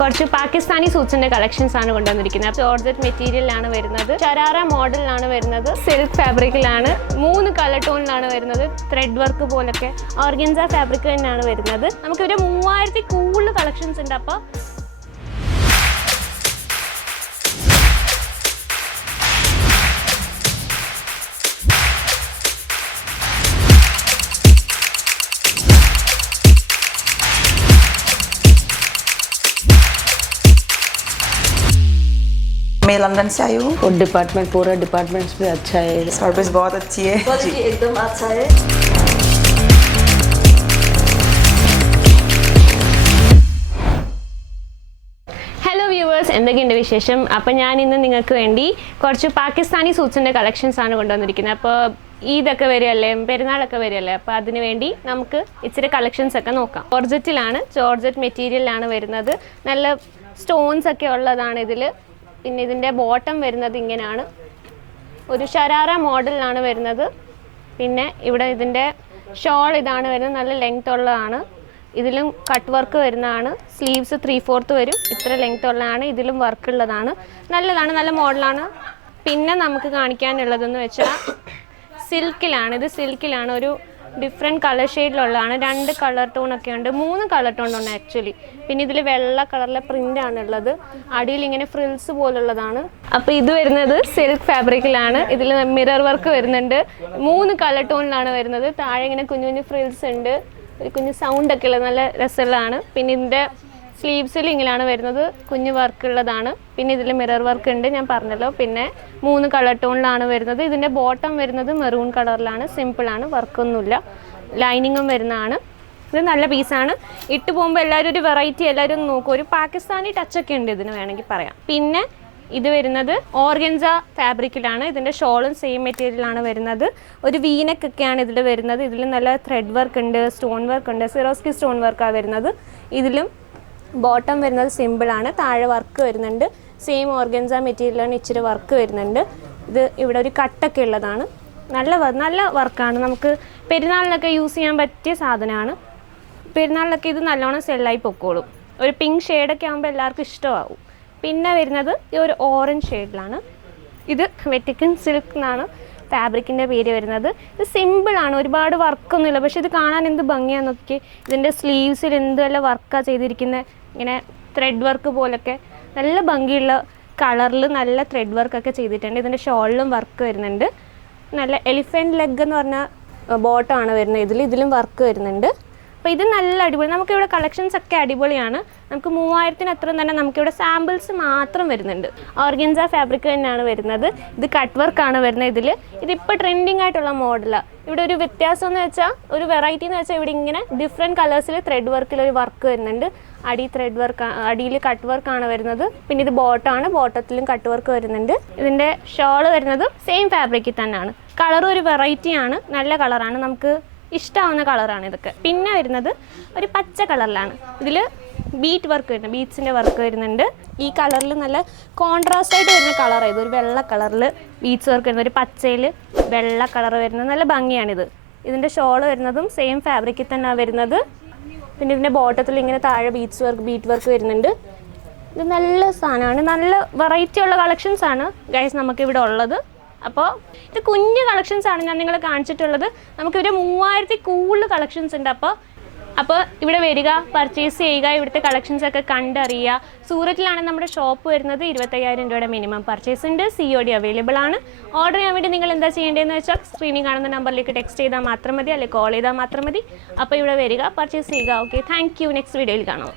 കുറച്ച് പാകിസ്ഥാനി സൂട്ട്സിന്റെ കളക്ഷൻസ് ആണ് കൊണ്ടുവന്നിരിക്കുന്നത്. ജോർജറ്റ് മെറ്റീരിയലാണ് വരുന്നത്, ഷരാറ മോഡലിലാണ് വരുന്നത്, സിൽക്ക് ഫാബ്രിക്കിലാണ്, 3 കളർ ടോണിലാണ് വരുന്നത്, ത്രെഡ് വർക്ക് പോലൊക്കെ ഓർഗൻസ ഫാബ്രിക് തന്നെയാണ് വരുന്നത്. നമുക്കിവിടെ 3000 കൂടുതൽ കളക്ഷൻസ് ഉണ്ട്. അപ്പോൾ मैं लंदन से आई हूँ और डिपार्टमेंट पूरा डिपार्टमेंट्स भी अच्छा है, सर्विस बहुत अच्छी है जी, एकदम अच्छा है. ഹലോ വ്യൂവേഴ്സ്, എന്തൊക്കെയുണ്ട് വിശേഷം? അപ്പോൾ ഞാൻ ഇന്ന് നിങ്ങൾക്ക് വേണ്ടി കുറച്ച് പാകിസ്ഥാനി സൂട്ട്സിൻ്റെ കളക്ഷൻസ് ആണ് കൊണ്ടുവന്നിരിക്കുന്നത്. അപ്പോൾ ഈദൊക്കെ വരികയല്ലേ, പെരുന്നാളൊക്കെ വരികയല്ലേ, അപ്പോൾ അതിന് വേണ്ടി നമുക്ക് ഇച്ചിരി കളക്ഷൻസ് ഒക്കെ നോക്കാം. ജോർജറ്റിലാണ്, ജോർജറ്റ് മെറ്റീരിയലാണ് വരുന്നത്. നല്ല സ്റ്റോൺസ് ഒക്കെ ഉള്ളതാണ് ഇതിൽ. പിന്നെ ഇതിൻ്റെ ബോട്ടം വരുന്നത് ഇങ്ങനെയാണ്, ഒരു ഷരാറ മോഡലിലാണ് വരുന്നത്. പിന്നെ ഇവിടെ ഇതിൻ്റെ ഷോൾ ഇതാണ് വരുന്നത്, നല്ല ലെങ്ത് ഉള്ളതാണ്. ഇതിലും കട്ട് വർക്ക് വരുന്നതാണ്. സ്ലീവ്സ് 3/4 വരും, ഇത്ര ലെങ്ത് ഉള്ളതാണ്. ഇതിലും വർക്ക് ഉള്ളതാണ്, നല്ലതാണ്, നല്ല മോഡലാണ്. പിന്നെ നമുക്ക് കാണിക്കാനുള്ളതെന്ന് വെച്ചാൽ സിൽക്കിലാണ്. ഇത് സിൽക്കിലാണ്, ഒരു ഡിഫറെൻറ്റ് കളർ ഷെയ്ഡിലുള്ളതാണ്. 2 കളർ ടോണൊക്കെ ഉണ്ട്, 3 കളർ ടോൺ ഉണ്ട് ആക്ച്വലി. പിന്നെ ഇതിൽ വെള്ള കളറിലെ പ്രിൻ്റ് ആണുള്ളത്, അടിയിൽ ഇങ്ങനെ ഫ്രിൽസ് പോലുള്ളതാണ്. അപ്പോൾ ഇത് വരുന്നത് സിൽക്ക് ഫാബ്രിക്കിലാണ്. ഇതിൽ മിറർ വർക്ക് വരുന്നുണ്ട്, 3 കളർ ടോണിലാണ് വരുന്നത്. താഴെ ഇങ്ങനെ കുഞ്ഞു കുഞ്ഞു ഫ്രിൽസ് ഉണ്ട്, ഒരു കുഞ്ഞു സൗണ്ടൊക്കെ ഉള്ളത്, നല്ല രസമുള്ളതാണ്. പിന്നെ ഇതിൻ്റെ സ്ലീവ്സിൽ ഇങ്ങനെയാണ് വരുന്നത്, കുഞ്ഞു വർക്ക് ഉള്ളതാണ്. പിന്നെ ഇതിൽ മിറർ വർക്ക് ഉണ്ട്, ഞാൻ പറഞ്ഞല്ലോ. പിന്നെ 3 കളർ ടോണിലാണ് വരുന്നത്. ഇതിൻ്റെ ബോട്ടം വരുന്നത് മെറൂൺ കളറിലാണ്, സിമ്പിളാണ്, വർക്കൊന്നുമില്ല, ലൈനിങ്ങും വരുന്നതാണ്. ഇത് നല്ല പീസാണ്, ഇട്ട് പോകുമ്പോൾ എല്ലാവരും ഒരു വെറൈറ്റി, എല്ലാവരും നോക്കും. ഒരു പാകിസ്ഥാനി ടച്ചൊക്കെ ഉണ്ട് ഇതിന്, വേണമെങ്കിൽ പറയാം. പിന്നെ ഇത് വരുന്നത് ഓർഗൻസ ഫാബ്രിക്കിലാണ്. ഇതിൻ്റെ ഷോളും സെയിം മെറ്റീരിയലാണ് വരുന്നത്. ഒരു വീനക്കൊക്കെയാണ് ഇതിൽ വരുന്നത്. ഇതിൽ നല്ല ത്രെഡ് വർക്ക് ഉണ്ട്, സ്റ്റോൺ വർക്ക് ഉണ്ട്, സിറോസ്കി സ്റ്റോൺ വർക്കാണ് വരുന്നത്. ഇതിലും ബോട്ടം വരുന്നത് സിമ്പിളാണ്, താഴെ വർക്ക് വരുന്നുണ്ട്. സെയിം ഓർഗൻസ മെറ്റീരിയലാണ്, ഇച്ചിരി വർക്ക് വരുന്നുണ്ട്. ഇത് ഇവിടെ ഒരു കട്ടൊക്കെ ഉള്ളതാണ്, നല്ല വർക്കാണ്. നമുക്ക് പെരുന്നാളിനൊക്കെ യൂസ് ചെയ്യാൻ പറ്റിയ സാധനമാണ്. പെരുന്നാളിലൊക്കെ ഇത് നല്ലോണം സെല്ലായി പൊക്കോളും. ഒരു പിങ്ക് ഷെയ്ഡൊക്കെ ആകുമ്പോൾ എല്ലാവർക്കും ഇഷ്ടമാവും. പിന്നെ വരുന്നത് ഈ ഒരു ഓറഞ്ച് ഷെയ്ഡിലാണ്. ഇത് വെറ്റിക്കൻ സിൽക്ക് എന്നാണ് ഫാബ്രിക്കിൻ്റെ പേര് വരുന്നത്. ഇത് സിമ്പിളാണ്, ഒരുപാട് വർക്കൊന്നുമില്ല, പക്ഷേ ഇത് കാണാൻ എന്ത് ഭംഗിയാണെന്നൊക്കെ. ഇതിൻ്റെ സ്ലീവ്സിൽ എന്തെല്ലാം വർക്കാണ് ചെയ്തിരിക്കുന്നത്, ഇങ്ങനെ ത്രെഡ് വർക്ക് പോലൊക്കെ നല്ല ഭംഗിയുള്ള കളറിൽ നല്ല ത്രെഡ് വർക്കൊക്കെ ചെയ്തിട്ടുണ്ട്. ഇതിൻ്റെ ഷോളിലും വർക്ക് വരുന്നുണ്ട്. നല്ല എലിഫൻറ്റ് ലെഗ് എന്ന് പറഞ്ഞ ബോട്ടമാണ് വരുന്നത്. ഇതിലും വർക്ക് വരുന്നുണ്ട്. അപ്പോൾ ഇത് നല്ല അടിപൊളി. നമുക്കിവിടെ കളക്ഷൻസ് ഒക്കെ അടിപൊളിയാണ്. നമുക്ക് 3000 അത്ര തന്നെ നമുക്കിവിടെ സാമ്പിൾസ് മാത്രം വരുന്നുണ്ട്. ഓർഗൻസ ഫാബ്രിക് തന്നെയാണ് വരുന്നത്. ഇത് കട്ട് വർക്കാണ് വരുന്നത്. ഇതിപ്പോൾ ട്രെൻഡിങ് ആയിട്ടുള്ള മോഡലാണ്. ഇവിടെ ഒരു വ്യത്യാസം എന്ന് വെച്ചാൽ, ഒരു വെറൈറ്റി എന്ന് വെച്ചാൽ, ഇവിടെ ഇങ്ങനെ ഡിഫറെൻറ്റ് കളേഴ്സിൽ ത്രെഡ് വർക്കിലൊരു വർക്ക് വരുന്നുണ്ട്. അടിയിൽ കട്ട് വർക്കാണ് വരുന്നത്. പിന്നെ ഇത് ബോട്ടമാണ്, ബോട്ടത്തിലും കട്ട് വർക്ക് വരുന്നുണ്ട്. ഇതിൻ്റെ ഷോള് വരുന്നത് സെയിം ഫാബ്രിക്കിൽ തന്നെയാണ്. കളറും ഒരു വെറൈറ്റിയാണ്, നല്ല കളറാണ്, നമുക്ക് ഇഷ്ടമാവുന്ന കളറാണ് ഇതൊക്കെ. പിന്നെ വരുന്നത് ഒരു പച്ച കളറിലാണ്. ഇതിൽ ബീറ്റ് വർക്ക് വരുന്നത്, ബീറ്റ്സിൻ്റെ വർക്ക് വരുന്നുണ്ട്. ഈ കളറിൽ നല്ല കോൺട്രാസ്റ്റ് ആയിട്ട് വരുന്ന കളറാണ് ഇത്. ഒരു വെള്ള കളറിൽ ബീറ്റ്സ് വർക്ക് വരുന്നത്, ഒരു പച്ചയിൽ വെള്ള കളർ വരുന്നത്, നല്ല ഭംഗിയാണിത്. ഇതിൻ്റെ ഷോള് വരുന്നതും സെയിം ഫാബ്രിക്കിൽ തന്നെയാണ് വരുന്നത്. പിന്നെ ഇതിൻ്റെ ബോട്ടത്തിൽ ഇങ്ങനെ താഴെ ബീറ്റ് വർക്ക് വരുന്നുണ്ട്. ഇത് നല്ല സാധനമാണ്, നല്ല വെറൈറ്റി ഉള്ള കളക്ഷൻസാണ് ഗൈസ് നമുക്കിവിടെ ഉള്ളത്. അപ്പോൾ ഇത് കുഞ്ഞ് കളക്ഷൻസാണ് ഞാൻ നിങ്ങളെ കാണിച്ചിട്ടുള്ളത്. നമുക്കിവിടെ 3000 കൂടുതൽ കളക്ഷൻസ് ഉണ്ട്. അപ്പോൾ ഇവിടെ വരിക, പർച്ചേസ് ചെയ്യുക, ഇവിടുത്തെ കളക്ഷൻസൊക്കെ കണ്ടറിയുക. സൂററ്റിലാണ് നമ്മുടെ ഷോപ്പ് വരുന്നത്. 25,000 രൂപയുടെ മിനിമം പർച്ചേസ് ഉണ്ട്, COD അവൈലബിൾ ആണ്. ഓർഡർ ചെയ്യാൻ വേണ്ടി നിങ്ങൾ എന്താ ചെയ്യേണ്ടതെന്ന് വെച്ചാൽ, സ്ക്രീനിൽ കാണുന്ന നമ്പറിലേക്ക് ടെക്സ്റ്റ് ചെയ്താൽ മാത്രം മതി, അല്ലെങ്കിൽ കോൾ ചെയ്താൽ മാത്രം മതി. അപ്പോൾ ഇവിടെ വരിക, പർച്ചേസ് ചെയ്യുക. Okay, thank you. നെക്സ്റ്റ് വീഡിയോയിൽ കാണാം.